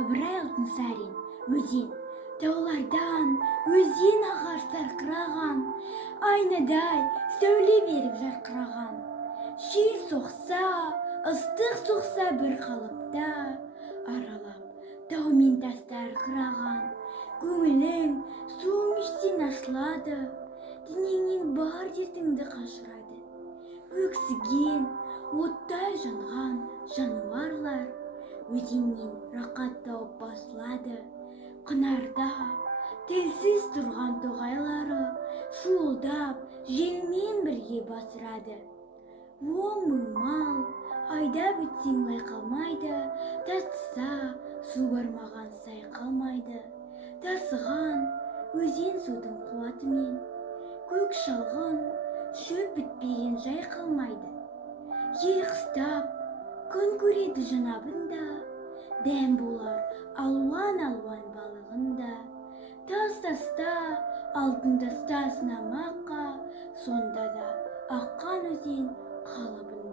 ыбырай алтын сарин, өзен, таулардан өзен ағар сарқыраған, айнадай сәуле беріп жарқыраған. Жел соқса, ыстық соқса бір қалыпта, аралап тау мен тастар қыраған. Көңілің суың іштен ашылады, денеңнен бар дертіңді қашырады. Өксіген, оттай жанған жануарлар өзеннен рақат тауып басылады. Қынарда тілсіз тұрған тоғайлары шуылдап желмен бірге басырады. Он мың мал айдап өтсең лай қалмайды, тасыса су бармаған сай қалмайды. Тасыған өзен судың қуатымен, көк шалғын шөп бітпеген жай қалмайды. Ел қыстап күн көреді жанабында, дәм болар алуан-алуан балығында. Тас-таста алтын тастасын амаққа, сонда да аққан өзен қалыбында.